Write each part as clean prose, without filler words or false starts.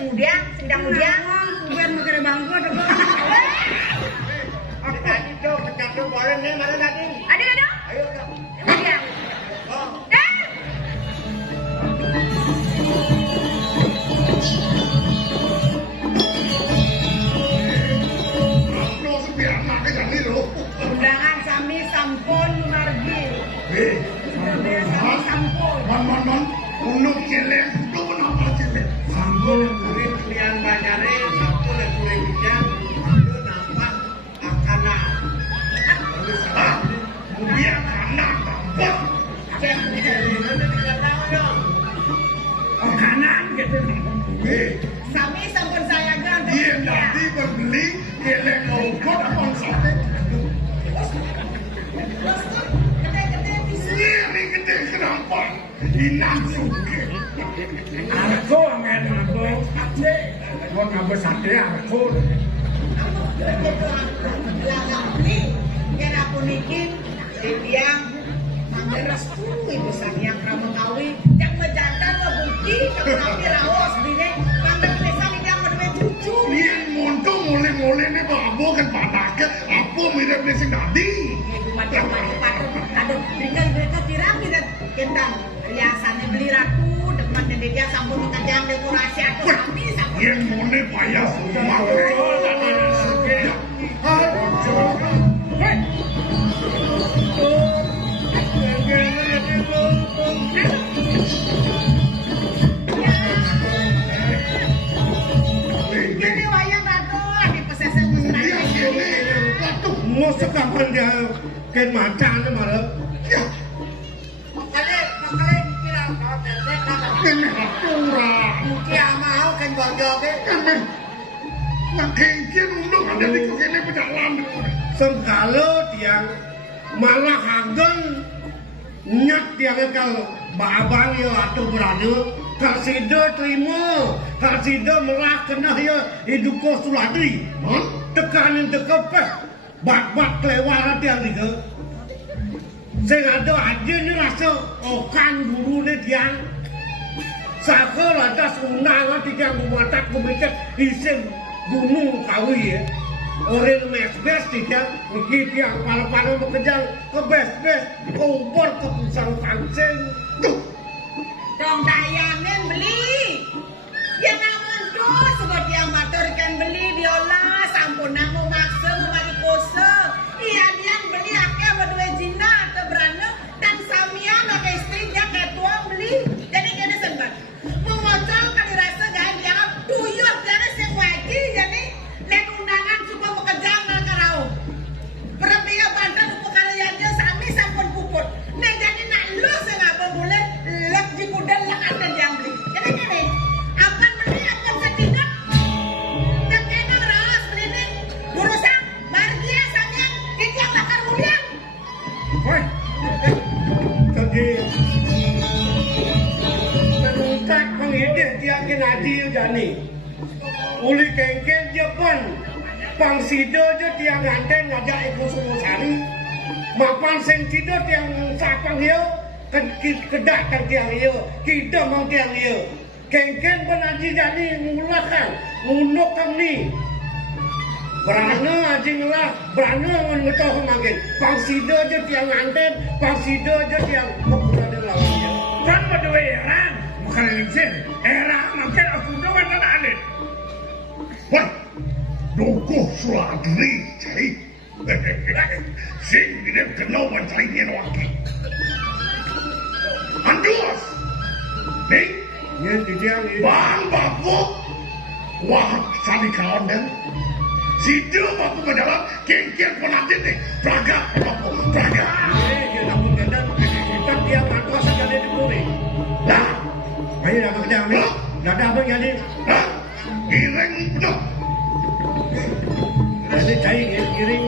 kemudian sedang ujian. Kuben makere bangku ada gua. Tadi tuh kecapur boleh nih mana tadi? Ada. Ayo. Kemudian. Oh. Undangan sami sampun margi. Sami sampun. Man, unuk celek, itu kenapa celek? Sampul kulit lian banyare, sampul yang kulit bijak, itu nampak akana. Dia anak tambah. Cek ini tidak tahu dong. Oh, kanan gitu. Sami sampun saya ganti. Dia tadi berbeli celek longkot apa sate? Gede-gede bisa. Ini gede kenapa? Inang suke. Aku nggak nampak sate. Mau nambah sate aku. Belakang ini, yang aku nikin, dibiang restu ibu saya kamu kawi, yang menjantan ngebukti, tapi rawas bine, pandang desa ini yang berdua cucu. Dia montung mulai nih babu kan padake. Apa mirip nih sing tadi? Ibu macam-macam, ada tinggal mereka tirang tidak kendang. Riasannya beli ratu, depan dia sambung tajam dekorasi aku sapi sampun. Yang mulai payah makai. Ini wayang ratu, ada pesesek Dia gini, waktu Musuh kapan dia kan macan malah. Makanya kira kalau dedek ini aturan. kia mau kan bojoke. Nah, kengkin undung ada di kene pedalan. Sengkalo tiang malah hagen nyat tiang kalau babang yo atau berani kasido terima kasido merah kena yo hidup suladri tekanin tekepeh bak kelewatan tiang tiga saya ada aja ni rasa okan dulu ni tiang sakal ada sunang tiang buatak memikir isim gunung kawi ya. Orang mes-bes tidak, mungkin yang pala-pala bekerja ke bes-bes, ke ubor, ke pusang kancing. Dong dayangan beli. Ya namun tuh seperti yang maturkan beli biola sampun namu maksa memari kose. Iya dia beli akeh berdua jina atau berana dan samian pakai istrinya kayak tuang beli. Jadi kena sempat. Memocol kali rasa gak dia tuyul dari yang wajib jadi len undangan cuma bekerja mereka rau. Berbeda bantan pekerjaannya sami sampun puput. Nah jadi nak lu sengapa boleh lek di kudan lek ada yang beli. Jadi gini, akan beli akan setidak. Dan kena ras beli ni urusan margia sampean yang bakar mulia. Woi, jadi terungkap pengedih tiang kenadi jani. Uli kengken Jepang, pang sido je tiang ganten ngajak ikut sumusari. Mapan seng sido tiang sapang hiu, kedak kan tiang hiu, kita mau tiang hiu. Kengken penaji jani ngulakan, ngunuk kami. Berana aja ngelah, berana ngetah kemarin. Pang sido je tiang ganten, pang sido je tiang mengkuda lawan dia. Kan berdua erang, bukan lingsin. Erang, makin aku doang dan alit. Wah, dogo suladri, cai. Sing tidak kenal wancainya wakil. Anjus, nih, Ya, dia ni. bang bapu, wah, sali kawan dan. Situ bapu mendalam, kengkian penantin nih, praga. Dia nak mengendam, kita tiang mantua saja dia dipuri. Nah, Ayo dah kerja ni. Dah ada apa jadi? nah, ireng penuh. Jadi cari kiring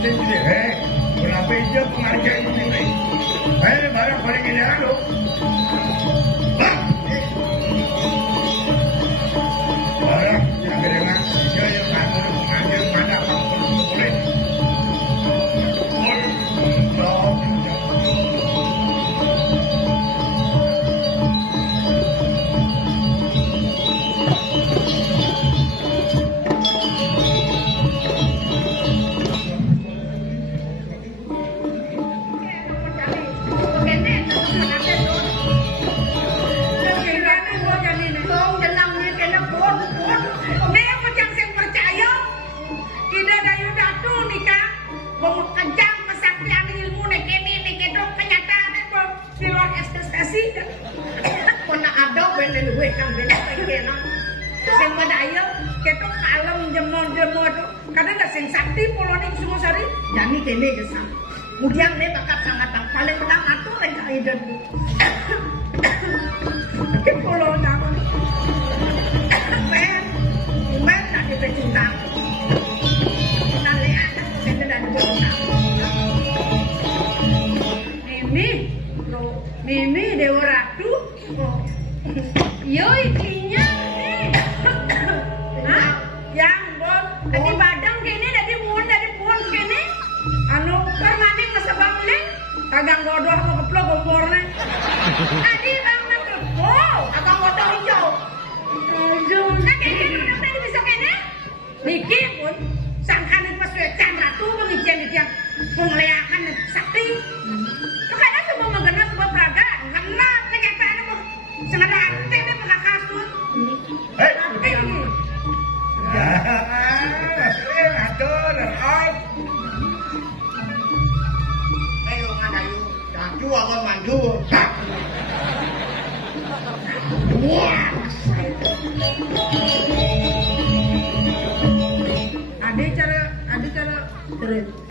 kiring. Berapa jam penghargaan ini? Barang paling ini lalu. Barang yang gedengan, dia yang kantor mengajar pada apa boleh. sih. Kau nak ada benda duit kan benda kena. Sing madayo ketok kalem jemon-jemon tuh. Kadang gak sing sakti polone semua sari. Jadi kene gesam. Kemudian ne bakat sangat paling pertama tuh mereka ide bu. Ke polo nama. Men tak dipercinta. Nanti ada saya dan bercinta. Mimi Dewa Ratu. Yo ikinya nih. Hah? Yang bos, tadi badang kene, tadi pun kene. Anu permanen mesebang leng. Kagak godoh mau keplok gomborne. Tadi bang kepo, agak motor hijau. Hijau. Nah kene udah tadi bisa kene. Niki pun sangkan pas wecan ratu mengijian dia pengleakan sakti. Makanya semua mengenal sebuah peragaan. Karena kenyataannya mau sengaja hati dia pakai kasur. Hei, Hati. atur, out. Ayo ngadayu. Dadu awan mandu. Wah.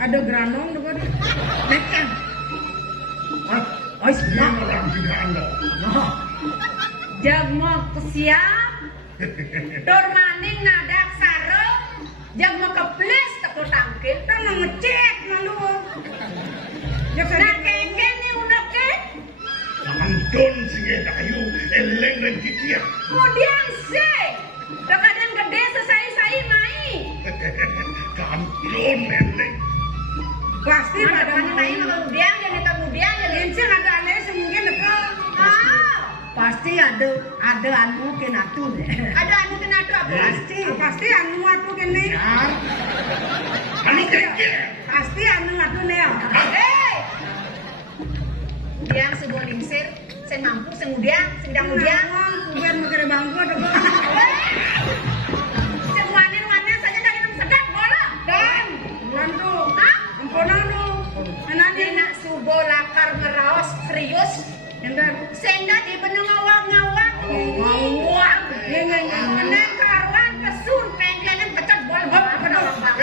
Ada granong tuh kok. Mekan. Ais Ini orang juga anda. Jag mau kesiap. Dor maning nadak sarung. Jag mau keples teko tangkil. Tang ngecek malu. Jak sana kengken ni unak ke. Antun singe dayu eleng dan kitia. Kemudian se. Kadang gede sesai-sai mai. Kampilon eleng. Pasti Ada pada mana lain kemudian yang kemudian yang Kencing ada aneh semungkin depan. pasti ada anu kenatu deh. Ada anu kena tu apa? Pasti anu atu kene. Anu keke. Pasti anu atu ne. Yang sebuah lingsir, saya mampu, saya mudian, sedang mudian. Kemudian makere bangku ada kok. Semuanya saja tak kita sedap bola. Dan bantu. Hah? Ampunan tu. Enani Enak subo lakar ngeraos serius. Ender. Senda di benang ngawang-ngawang. Ngawang. Menang karuan kesun pengkenen pecet bol hop pada orang bang.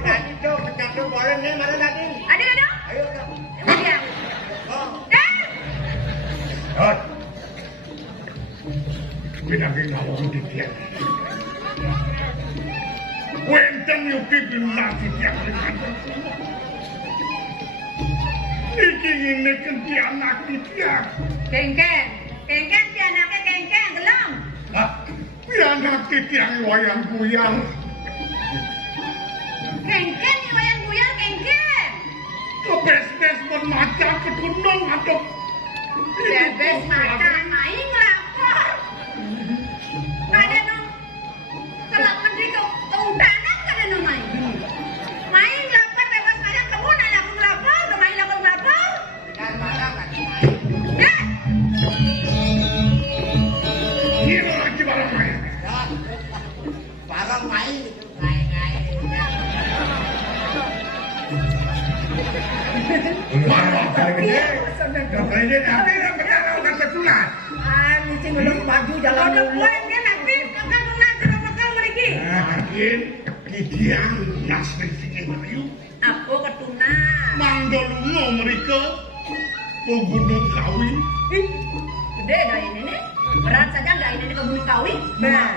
Tadi tu pecah bola ni mana tadi? Ada. Ayo. Kemudian. Dan. Hot. Pinagin ngawang di tiang. Wenten yuki bilang di tiang dengan. Iki ini kenti anak di tiang. Kengken pianaknya kengken gelem. Hah? Anak di tiang wayang kuyang. Kengken ni wayang buyar kengken. Kebes-bes bermacam ketunung atau Bebes macan main lapor. Ada nong. Kalau menteri kehutanan ada nong main. Main lapor bebas macan kamu nak lapor lapor, main lapor lapor. Dan marah kan main. Ya. ini lagi barang main. Dan barang main itu ngai-ngai. Barang kali gede. Kali gede nanti dah perkara akan tertular. Mesti belum baju jalan Ada dulu. kuatnya nanti akan mengajar bakal mereka. Yakin di tiang nasri sikit bayu. Aku ketunan. Manggolungo mereka penggunung kawin. Gede dah ini nih. Berat saja dah ini ke gunung kawi. Nah,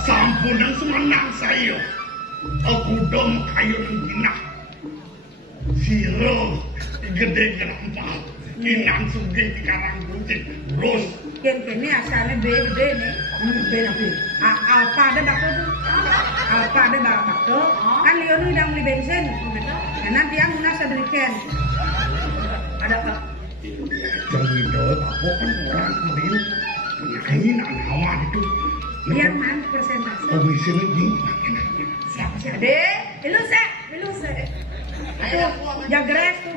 Sampun yang semenang saya. Aku dong kayu jinah. Siro gede gerampak. Inang sugih di karang gunting. Terus kene asalnya gede nih. Gede nabi. Apa ada bakso tu? Apa ada bakso? Kan Leon udah beli bensin. Nah, nanti yang munas berikan. Ada apa? Jangan itu, aku kan orang kemarin nyanyi nama itu. Yang mana persentase? Komisi lebih makin Siapa sih? Ade, belum se. Ayo, jagres tu.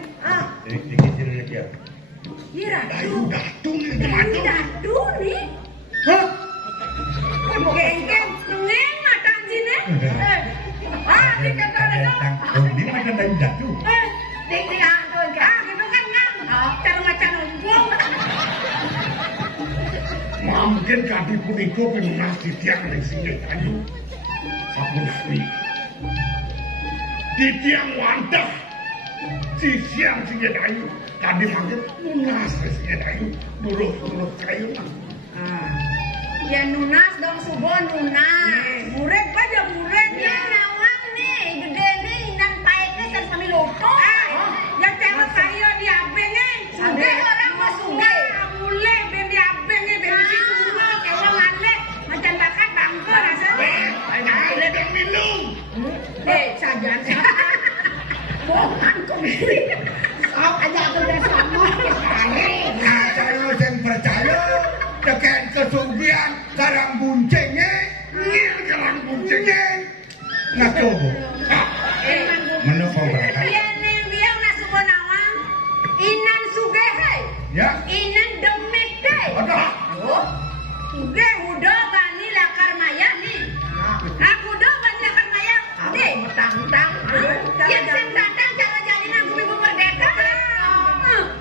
Iya Dayu ratu. datung itu Ini maju. dadu nih. Kengken, tengeng mata sini. Ini kata ada dong. Ini macam dayu datung. Dik dik ah, gitu kan ngang. Cara macam ngomong mungkin kadi punika pinunas titiang ning singgih ayu. Sapunami. Titiang wantah sisiang singgih ayu. Kadi mangke lunas singgih ayu. Duruh kayu. Ya nunas dong subuh nunas. Murid aja murid. Ya nawang nih, gede nih, inan paetnya kan sambil loto. Yang cewek saya di abengnya. Sudah orang mah sudah. Mulai ben di abengnya ben di semua kayak ngale macam bakat bangko rasanya. Ayo dong minum. Sajan siapa? Bohong kok gini. Sok aja aku udah sama. Nah, saya yang percaya tekan kesugihan karang buncengnya Ngir karang buncengnya. nah coba menepang berangkat Iya nih, biang na subuh nawang. Inan sugeh hai. ya Inan demit deh. ada Oh, sugeh udah bani lakar maya nih. Aku udah bani lakar maya. Deh, tang-tang. Yang datang cara jalin aku ibu merdeka.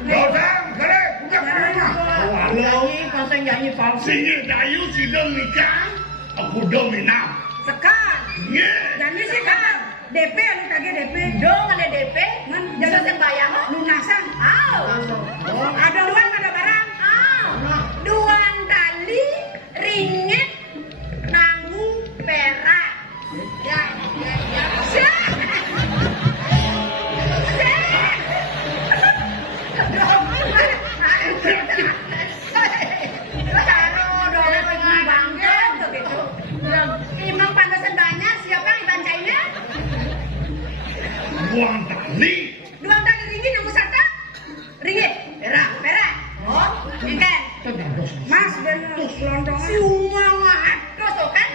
dosa kare bukan rumah Walau Pasang nyanyi palsu. singgih ayu sidang nikah. Aku dominam. Sekan. Ngir. Jadi sih kan DP anu kage DP. Dong ada DP. Man, Jangan saya bayar. Lunasan. Ada uang ada barang. Duan tali ringgit nanggung perak. Ya. Syah. Imam pantasan banyak, siapa yang dibancainnya? Buang tali. Duang tali ringgit nomor satu. Ringgit, perak. Oh, ini kan. Mas ben lontong. Si umang waduh tuh kan.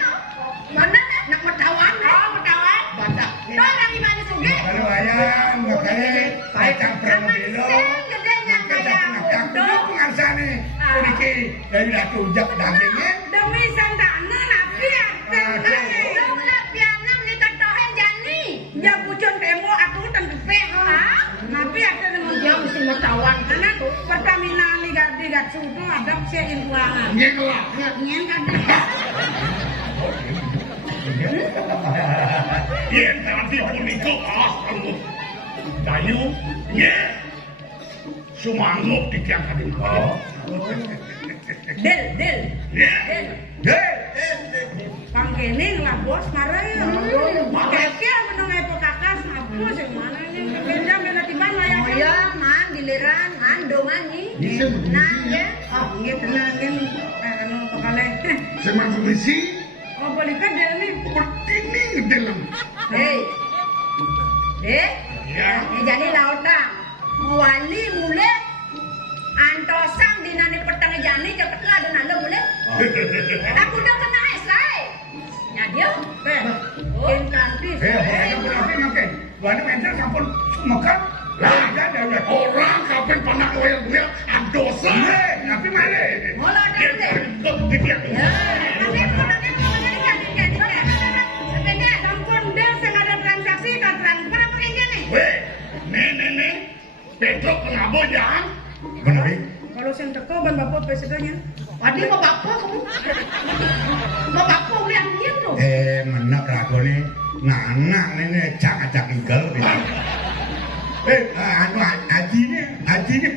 Mana nak metawan? Oh, metawan. Badak. Tuh orang gimana suge? kalau ayam makanya baca pramilo Gedenya kita kayak nak udah. pengasane iki dari ratu jak dagingnya Demi santana napi ate. Dong lah pianam ni katohen jani. Ya pucun temo aku tan kepe. Napi ate dengan dia mesti metawan. Karena Pertamina liga sudu ada siein uangan. Ngir lah. Nyen kan. Yen tadi punika alas kamu. Dayu. Ngir. Sumanggup di tiang kadi. Del. Ngir. deh Panggene lah bos marah ya. Keke menung epo kakas ngapus yang mana ini beda beda di mana ya. Oh ya, man giliran ando mani. Bisa Nah ya. Oh nggih tenang nggih anu pakale. Semang komisi. Oh boleh kan del nih. Pertini dalam. Hei. Ya. Ini jadi lautang. Wali mulai antosang di nani petang jani cepet lah ada nanda mulai. Aku udah kena esai. Nyadio. Ken kantis. boleh berarti makan wani mencer sampun makan lah ada udah Orang kapan pernah ngoyel-ngoyel adosa. tapi mana Mula ada Dia mulai. untuk di tiang. Ya, tapi aku udah kena jadi jadi. Sebenarnya Sampun del sing ada transaksi kan transfer apa kayak gini. Weh, nih. Pedro pengabo jangan. benar Kalau sing teko ban bapak pesedonya. Wadi mau bapak kamu. Mau bapak yang gitu. menak ragone nganak ini cak-cak igel anu haji ini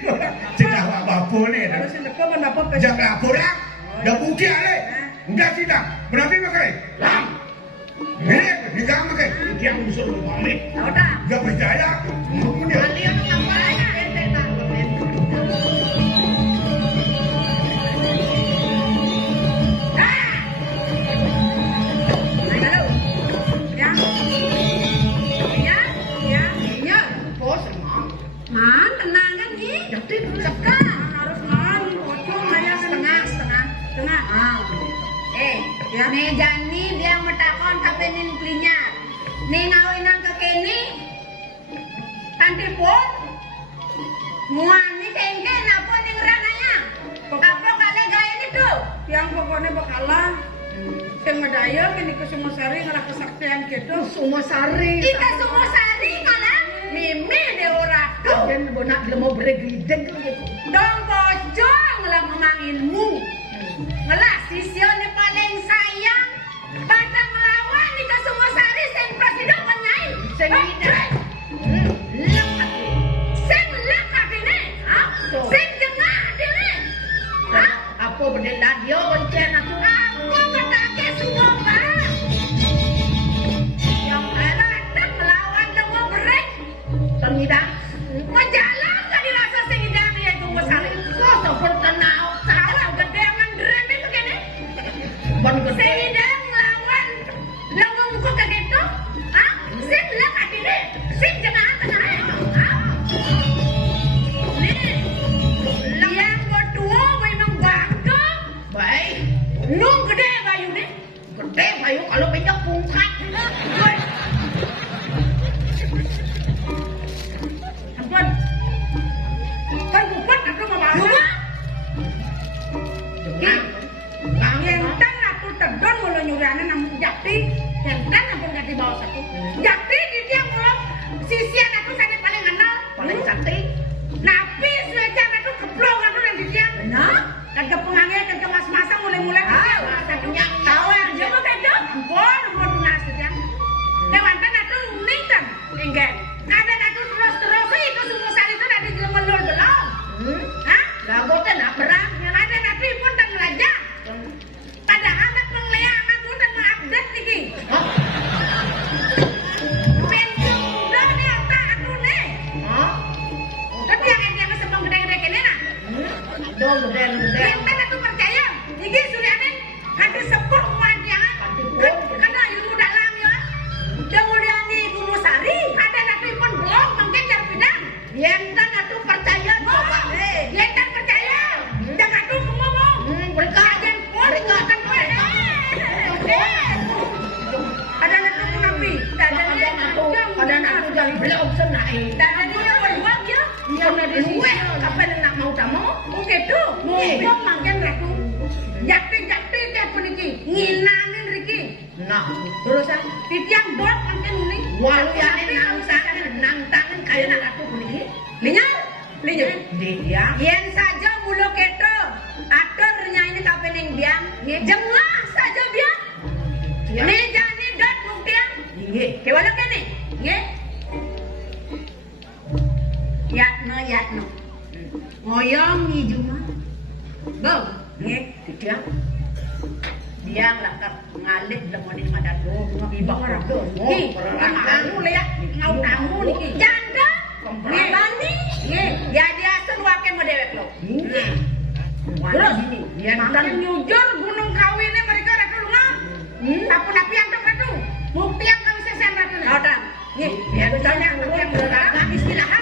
cedah apa nih Kalau sing teko ban bapak jak pesedonya. laporan udah bukti ale udah sidang berarti makai Lam, ini jangan makai tiang musuh pamit. Ya udah. nggak percaya kemudian Wali itu ngapain? Ente tak. Man, tenang kan nih? Jadi sekarang Harus man, pocong saya setengah. Ya. Nih Jani dia metakon tapi nih klinya. Nih ngawinan ke kini. Tanti pun. Muani kengke napa nih rananya? Apa kali gaya ini tuh? yang pokoknya bakalah sing medaya kini ke Sumosari ngalah kesaktian gitu. Sumosari. Kita Sumosari ngalah. Mimi de ora tau. Dan bonak mau bereglideng gitu. Dong pojong lah memang ilmu. Ngelas sisione paling sayang pada melawan di Sumosari sen presiden menyai. Sing lek Sing lek katene, ha? Sing jengah dene. Ha? Apa bedela dia bencen aku? Aku ketake semua, Pak. Yang datang melawan dengan bereng. Pengidang. Menjalan gak dirasa sing idang ya Sumosari. Kok seperti nau salah gede aman dren itu kene. Sing idang lawan muka kayak gitu. Ha? Sing lek katene. Sing jengah tengah. Ha? Yang berdua memang bangga. Baik. Nung gede bayu nih. Gede bayu kalau banyak pungkat. Ampun. Kan kupat aku mau bawa. Yentan aku tedon mulu nyuriane namun jakti. Yentan ampun gak dibawa satu. Jakti di dia mulu. Sisian aku sakit paling kenal. Paling cantik. Napi sejajar aku keblong aku yang di dia. Benar? Kan kepengangnya kan kemas-masa mulai-mulai di dia. Tahu yang dia mau kayak ampun mau tunas di dia. Dewantan aku ningkan. Enggak. Ada aku terus-terus itu semua sari itu ada di melul belum. Hah? Gagotnya nak perang. Yang ada napi pun tak ngelajar. Padahal tak penglihatan aku tak mengupdate lagi. Pensiun udah nih otak aku nih. Tapi yang sebelum gede-gede kene nak. Dong gede-gede. Yang aku percaya. Iki Suryanin hati sepuh muadiangan. Karena ilmu dalam ya. Demuliani Kumusari. Ada napi pun belum mungkin jar bidang. Yang aku percaya coba. Yang percaya. Jangan aku ngomong. Berkajian pun. Berkajian pun. Ada napi napi. Ada napi dari belum senai. Dan dia berbuat ya. Karena di sini apa yang nak mau tamu? Oke tuh. Mau makan aku. Jakti-jakti kayak peniki. Nginanin Riki. Nah, terusan titiang bot makan ini. Walau yang nang-tangan kayak nak aku peniki. Linyar. Dia. Yen saja mulu keto. Aturnya ini kapan yang biang. Jengah saja biang. Ini jadi dot buktian. Kewala kene. Yatno. Ngoyong ni Juma. Bau. Dia lakap ngalit dengan ini madado. Ibak rado. Kamu lihat. Ngau tamu ni. Janda. Bani. Jadi asal wakil mau dewek lo. Terus. Makan nyujur gunung kawinnya mereka ratu lunga. Tapi yang tu. Bukti yang kami sesen ratu. Orang. Ya betulnya aku yang beragam istirahat.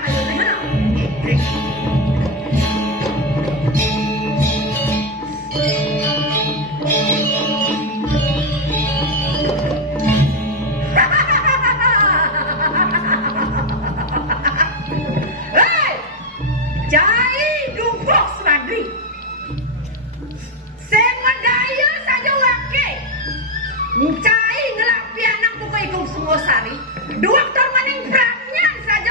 Jai dukuk Seladri. Sen medaya saja wake. Cai ngelapi anak buku ikut Sumosari. Dokter maning pramnya saja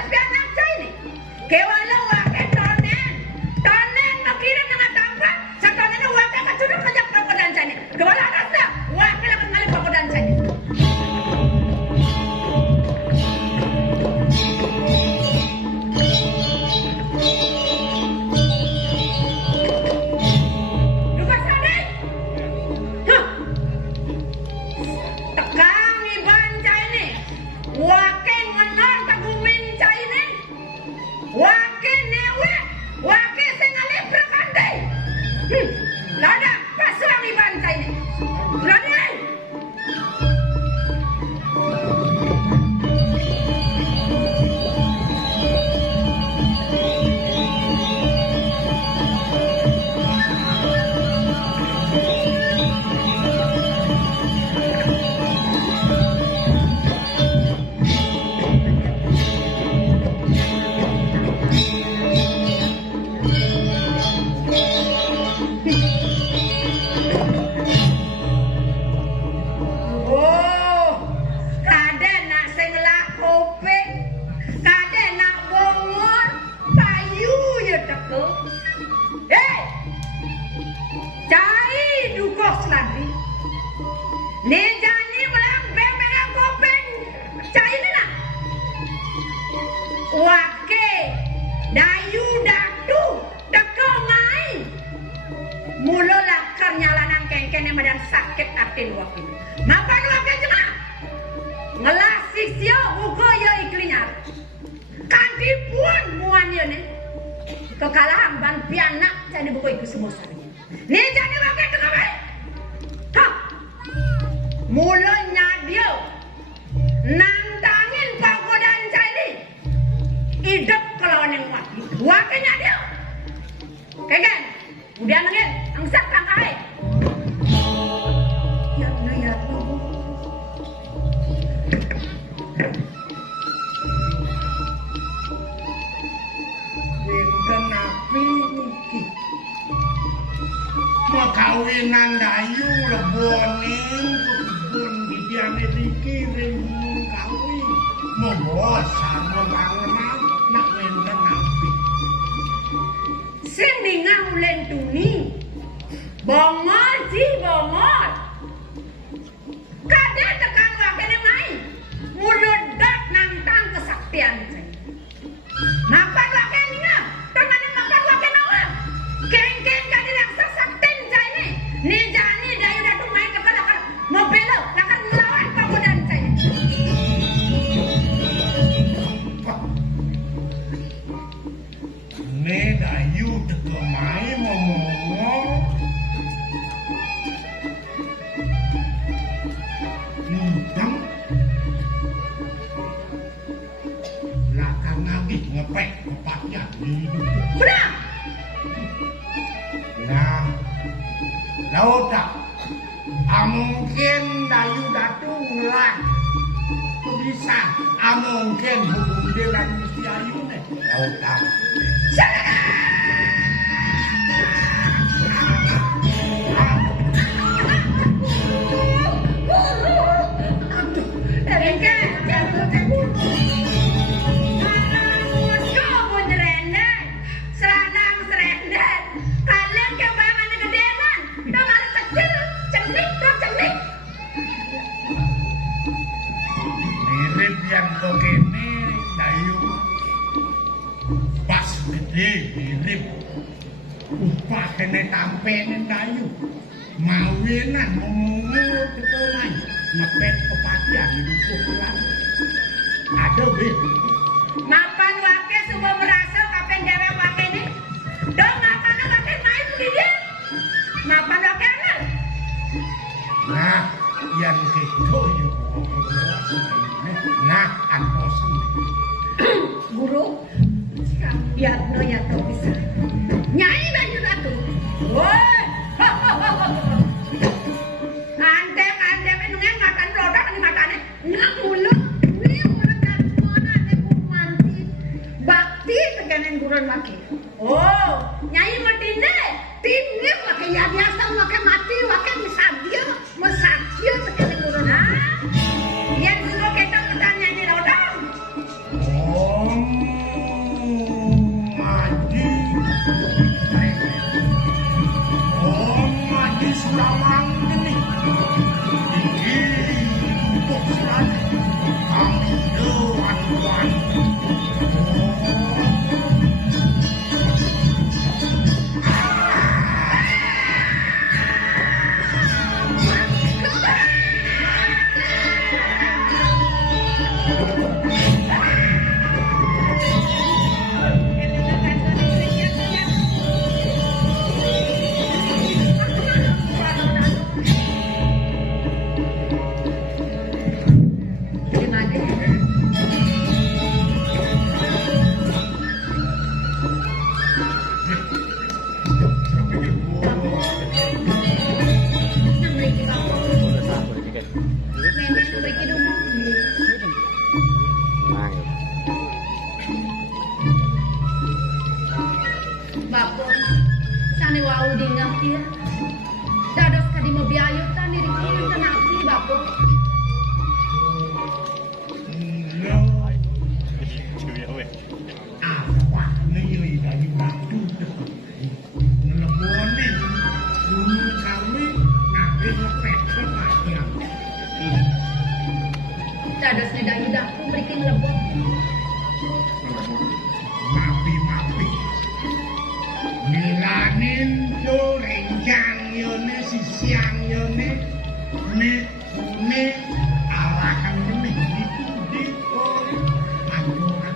batin wakin. Mapan wakin cemah. Ngelasih sio uga ya iklinyar. Kanthi pun muan ya ne. Kekalahan ban pianak jadi buku iku semua sari. Ni jadi wakin tengah baik. Hah. Mulanya dia nantangin pagodan cai hidup kelawan yang mati. Wakinnya dia. Kegen, udah nengin, angsak tangkai. Ya, ya, Winten api niki. Makawinan dayu leboning kebun bidiane iki ring kawi. Monggo sareng bangunan nak winten api. Sing ningau len tuni. Bongol ji bongol. Kada tekan wakene mai. Muludak nantang kesaktian. Mapan wakene nya. Tengane mapan wakene awak. Keng-keng kada laksa sakten jane. Ni jani dayu datu mai tekal akan mobelo akan ngelawan pagodan jane. Ne dayu teko mai ngomong. Nang belakang lagi ngepek kepatnya di hidup. Benar. Nah, laut tak? Mungkin dayu datu ulah. Bisa, mungkin hubung dia dan mesti ayu nih. Laut tak? Mirip yang kok kene dayu pas gede mirip upah kene tampene dayu mawinan ngomongnya betul main ngepet kepatian hidup pulang ada weh Mapan wake semua merasa kapan dewe wake ini dong mapan wake main di dia mapan wake anak nah yang gitu yuk nah antosan guru ya no ya tuh bisa nyai baju datu woi antep menungeng makan produk ini makannya nyak mulut ini mulut dan mana nih kumanti bakti teganen gurun wake oh nyai matinde timnya wake ya biasa wake mati wake misadia mesadia teganen gurun yang dulu kita bertanya di rodang Maji Surawang ini untuk selalu kami dewan-dewan Bapak, sani wau dingah dia. Dados kadi mau biayu tan diri kita tenapi bapak. apa nih dari batu ngeleboni dulu kami nanti ngepet kepatnya Dados nyedak-nyedak bikin lebok. mapi nilanin yo renjang yone si siang yone Ini arahan ini di anjuran.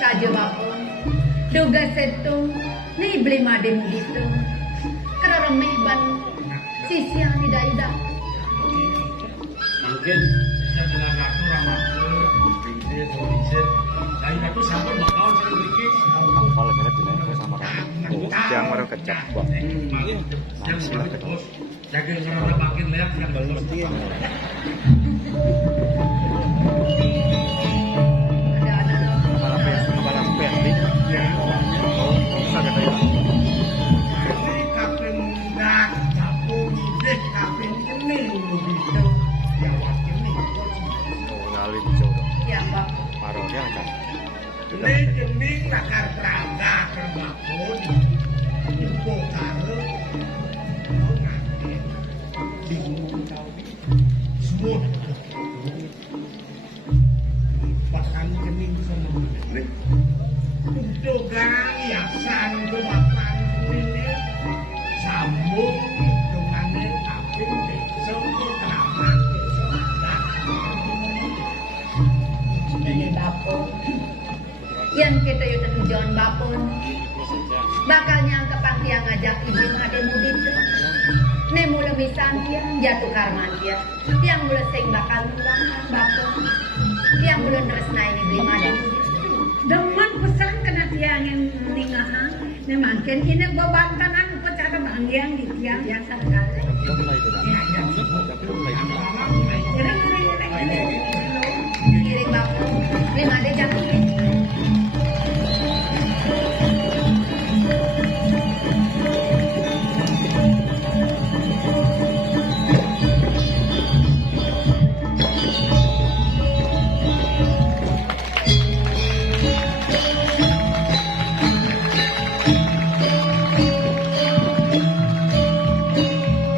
Saja bapun. Duga setu. Ni beli madem gitu. Karena ban sisi yang tidak. Mungkin dengan waktu ramah ke izin dari waktu sampai bakal saya bikin kapal kira jelas sama yang baru kecap kok yang terus jaga karena makin lihat yang belum Kapten dak kapung deh kapten ini gitu. Jawab ini. ngalir jauh Ya bapun. paronya kan Ini jening lakar praga kerbakun. Ibu karo. Bingung tahu. Semut. Bahkan kening sama ini. Untuk gang yasan kemakan ini. Sambung hitungannya kaping besok ke keramat besok ada. Ini bapun. Yang kita yuta tujuan bapun. Bakal nyangka pangki yang ngajak ibu ada mudit. Ne mula misan dia jatuh karman dia. Yang mula sing bakal mulahan bapun. Yang mula nresnai ni beli madu. Demen pesan kena tiang yang ningahan. Ne makin ini bebantanan ko cara bangyang di tiang yang sarkala. Kiring bapun. Lima dia jatuh.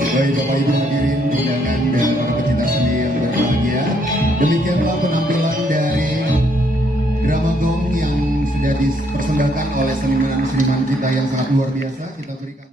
Baik Bapak Ibu hadirin undangan dan para pecinta seni yang berbahagia. Demikianlah penampilan dari drama gong yang sudah dipersembahkan oleh seniman-seniman kita yang sangat luar biasa. Kita berikan